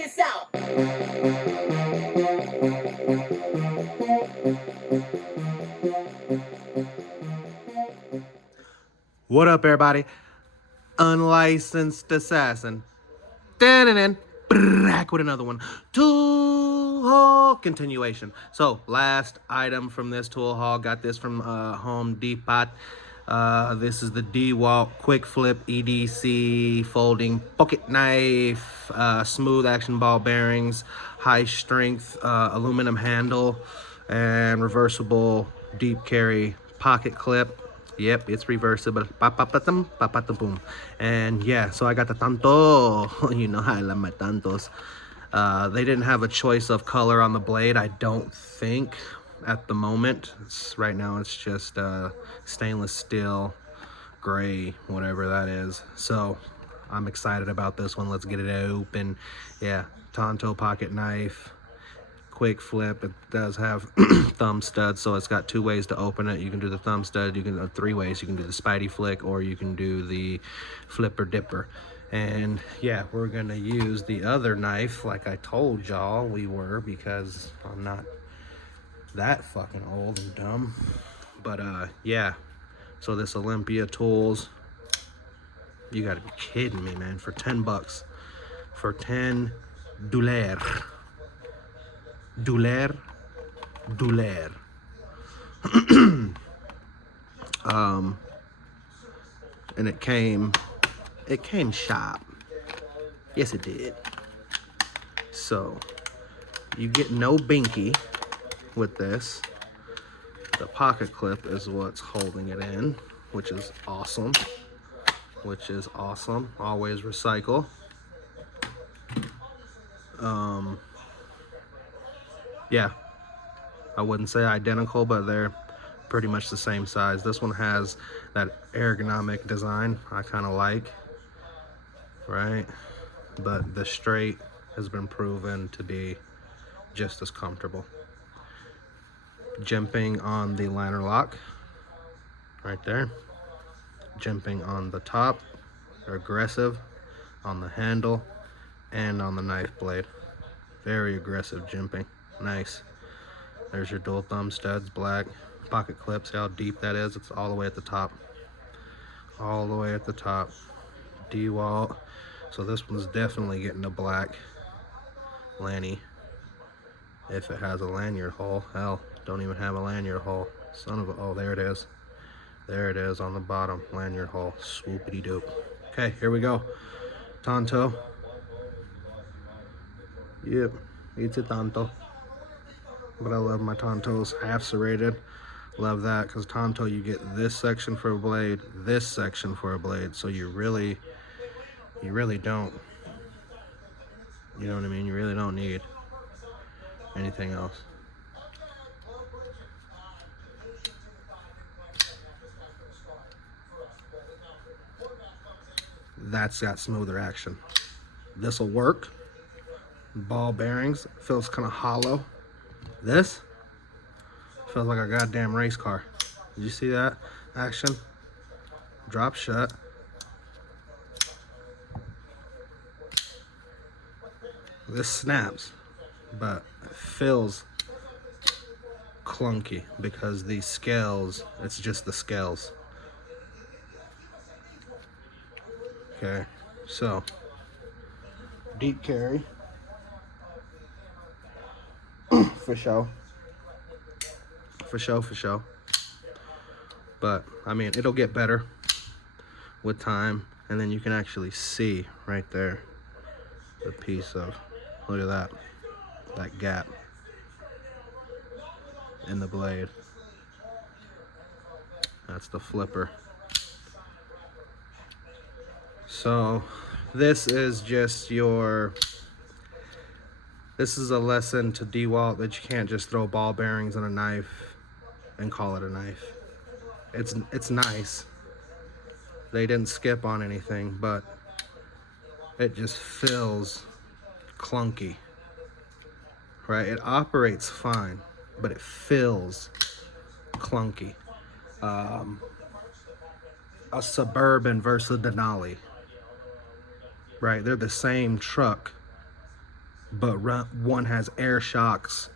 this out. What up, everybody? Unlicensed assassin. Back with another one. Tool haul continuation. So, last item from this tool haul. Got this from Home Depot. This is the Dewalt Quick Flip EDC folding pocket knife, smooth action ball bearings, high strength aluminum handle, and reversible deep carry pocket clip. Yep, it's reversible. Boom. And yeah, so I got the tanto. You know how I love my tantos. They didn't have a choice of color on the blade, I don't think, at the moment. Right now it's just stainless steel, gray, whatever that is. So I'm excited about this one. Let's get it open. Yeah, tanto pocket knife. Quick flip. It does have thumb studs, so it's got two ways to open it. You can do the thumb stud, you can three ways. You can do the spidey flick, or you can do the flipper dipper. And yeah, we're gonna use the other knife like I told y'all we were, because I'm not that fucking old and dumb. But yeah, so this Olympia Tools, you gotta be kidding me, man. For 10 bucks, for 10 dollars. Douleur. And it came sharp. Yes, it did. So you get no binky with this. The pocket clip is what's holding it in, which is awesome. Always recycle. Yeah, I wouldn't say identical, but they're pretty much the same size. This one has that ergonomic design I kind of like, right? But the straight has been proven to be just as comfortable. Jimping on the liner lock, right there. Jimping on the top, aggressive on the handle and on the knife blade. Very aggressive jimping. Nice. There's your dual thumb studs, black. Pocket clip, see how deep that is? It's all the way at the top. All the way at the top. Dewalt. So this one's definitely getting a black Lanny. If it has a lanyard hole. Hell, don't even have a lanyard hole. Son of a, oh, there it is. There it is on the bottom, lanyard hole. Swoopity doop. Okay, here we go. Tanto. Yep, it's a tanto. But I love my tantos half serrated. Love that, because tanto, you get this section for a blade, this section for a blade. So you really don't, you know what I mean? You really don't need anything else. That's got smoother action. This'll work. Ball bearings, feels kind of hollow. This feels like a goddamn race car. Did you see that action? Drop shut. This snaps, but feels clunky because these scales, it's just the scales. Okay, so deep carry. For sure. But I mean, it'll get better with time, and then you can actually see right there the piece of, look at that gap in the blade. That's the flipper. So this is just your, this is a lesson to Dewalt that you can't just throw ball bearings on a knife and call it a knife. It's nice. They didn't skip on anything, but it just feels clunky, right? It operates fine, but it feels clunky. A Suburban versus Denali, right? They're the same truck, but one has air shocks,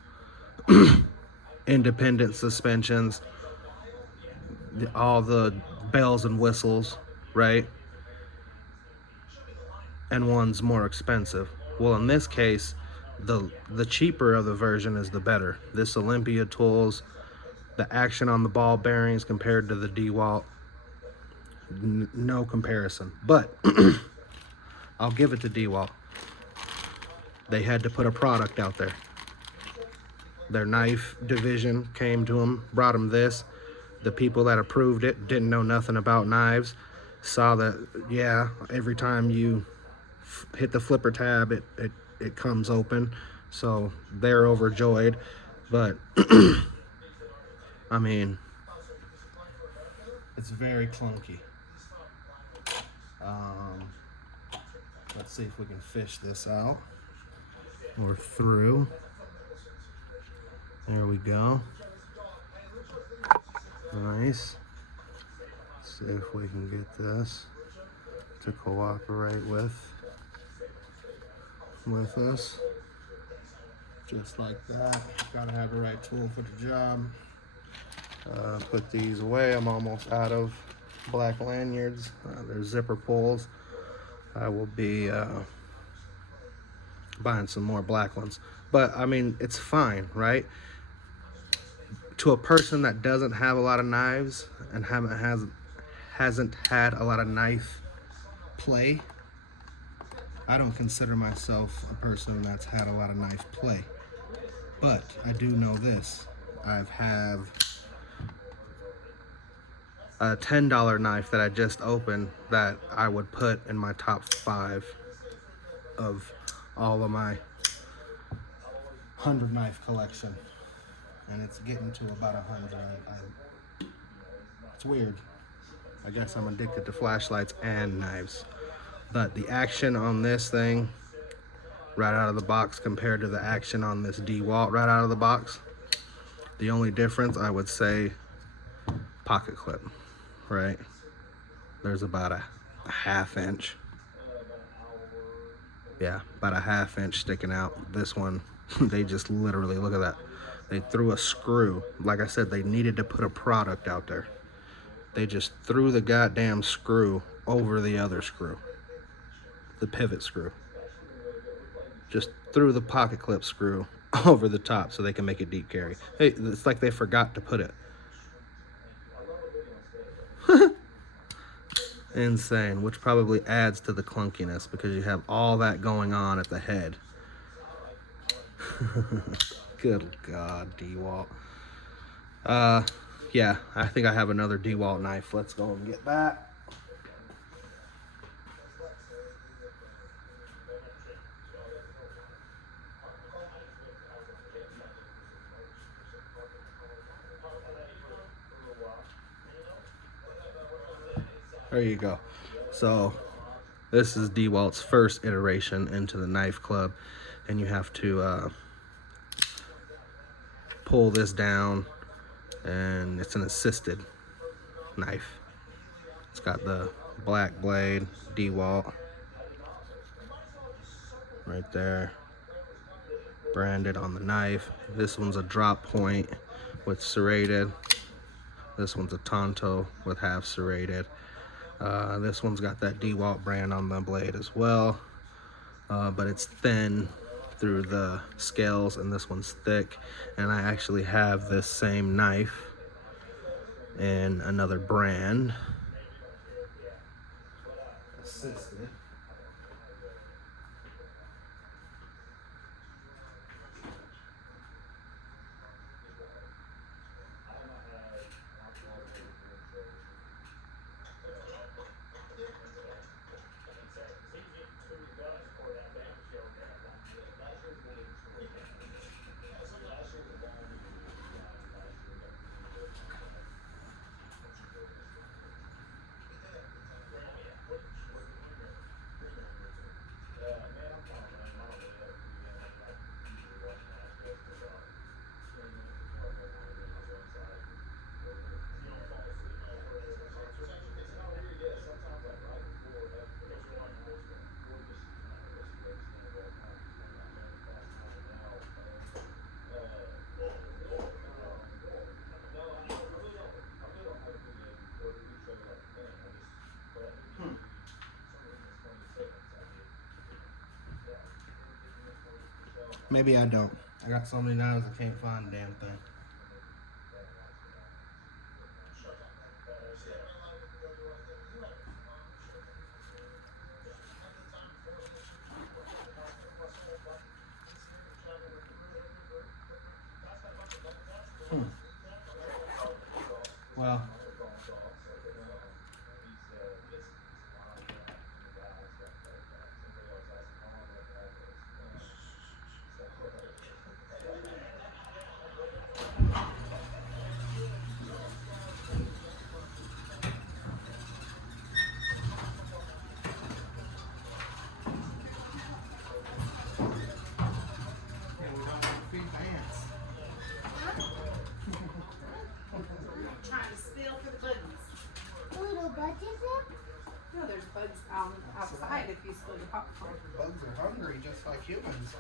independent suspensions, all the bells and whistles, right? And one's more expensive. Well, in this case, the cheaper of the version is the better. This Olympia tools, the action on the ball bearings compared to the Dewalt, no comparison. But I'll give it to Dewalt. They had to put a product out there. Their knife division came to them, brought them this. The people that approved it didn't know nothing about knives. Saw that, yeah, every time you hit the flipper tab, it comes open. So they're overjoyed. But, I mean, it's very clunky. Let's see if we can fish this out. We're through. There we go. Nice. Let's see if we can get this to cooperate with us. Just like that. Gotta have the right tool for the job. Put these away. I'm almost out of black lanyards. They're zipper pulls. I will be buying some more black ones. But I mean, it's fine, right? To a person that doesn't have a lot of knives and hasn't had a lot of knife play, I don't consider myself a person that's had a lot of knife play. But I do know this. I have a $10 knife that I just opened that I would put in my top 5 of all of my 100 knife collection. And it's getting to about 100. It's weird. I guess I'm addicted to flashlights and knives. But the action on this thing right out of the box compared to the action on this Dewalt right out of the box, the only difference I would say, pocket clip, right? There's about a half inch. Yeah, about a half inch sticking out. This one, they just literally, look at that. They threw a screw. Like I said, they needed to put a product out there. They just threw the goddamn screw over the other screw. The pivot screw. Just threw the pocket clip screw over the top so they can make it deep carry. Hey, it's like they forgot to put it. Insane, which probably adds to the clunkiness because you have all that going on at the head. Good God, Dewalt. Yeah, I think I have another Dewalt knife. Let's go and get that. There you go. So this is Dewalt's first iteration into the knife club, and you have to pull this down, and it's an assisted knife. It's got the black blade, Dewalt, right there, branded on the knife. This one's a drop point with serrated. This one's a Tonto with half serrated. This one's got that Dewalt brand on the blade as well, but it's thin through the scales, and this one's thick. And I actually have this same knife in another brand. Assisted. Maybe I don't. I got so many knives I can't find a damn thing. Well, Trying to spill for the bugs. Little bugs in there? No, there's bugs outside if you spill the popcorn. bugs are hungry just like humans.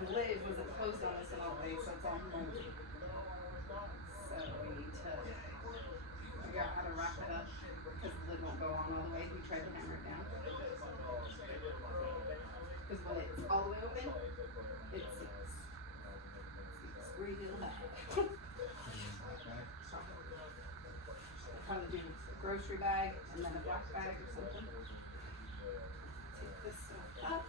The lid wasn't closed on us in all day, so it's all moldy. So we need to figure out how to wrap it up because the lid won't go on all the way. We tried to hammer it down. Because when it's all the way open, it seeps. It's real bad. Probably do a grocery bag and then a black bag or something. Take this stuff up.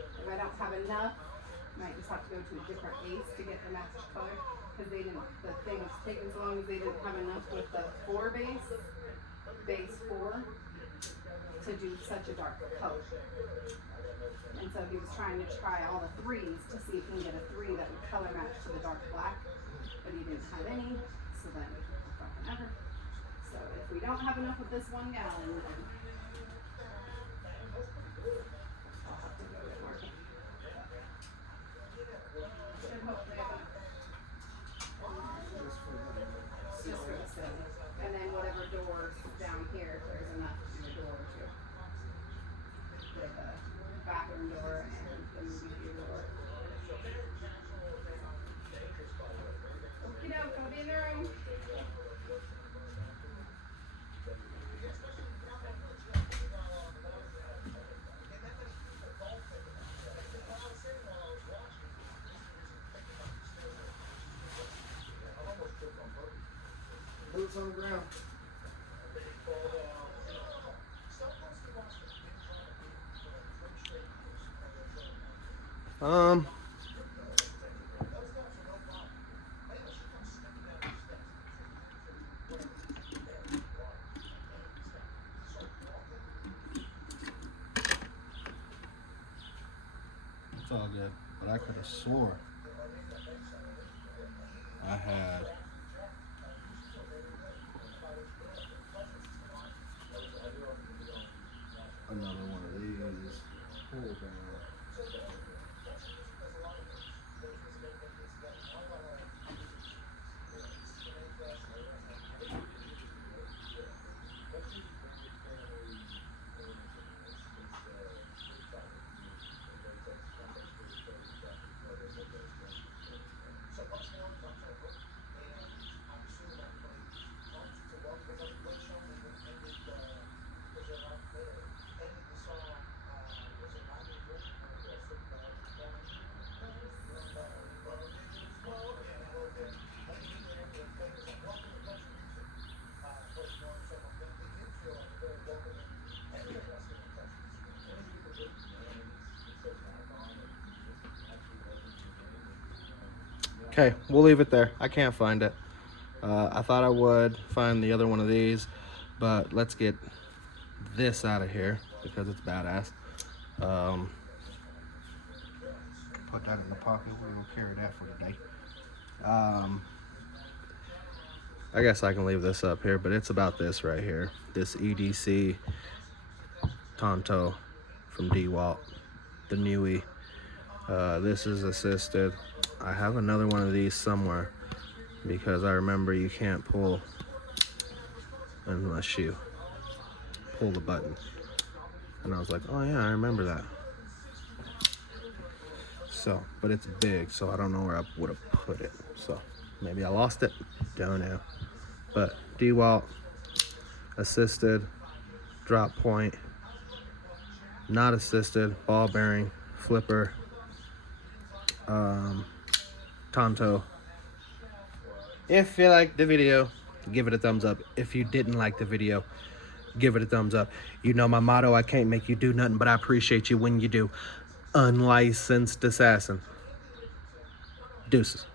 If I don't have enough, I might just have to go to a different base to get the matched color because the thing was taking so long because they didn't have enough with the 4 base 4 to do such a dark color. And so he was trying to try all the 3s to see if he can get a 3 that would color match to the dark black, but he didn't have any, so then fucking ever. So if we don't have enough with this 1 gallon, then I'll have to go get more. Should hopefully have enough. Just for the ceiling. And then whatever doors down here, if there's enough in the door too. For the bathroom door and the movie theater door. Okie doke, I'll be in the room. Boots on the ground. It's all good, but I could have swore I had another one of these. Hold on. Okay, we'll leave it there. I can't find it. I thought I would find the other one of these, but let's get this out of here because it's badass. Put that in the pocket. We're gonna carry that for today. I guess I can leave this up here, but it's about this right here. This EDC Tonto from Dewalt, the Newie. This is assisted. I have another one of these somewhere because I remember you can't pull unless you pull the button. And I was like, oh yeah, I remember that. So, but it's big, so I don't know where I would have put it. So maybe I lost it, don't know. But Dewalt, assisted, drop point, not assisted, ball bearing, flipper, Tonto. If you liked the video, give it a thumbs up. If you didn't like the video, give it a thumbs up. You know my motto, I can't make you do nothing, but I appreciate you when you do. Unlicensed assassin. Deuces.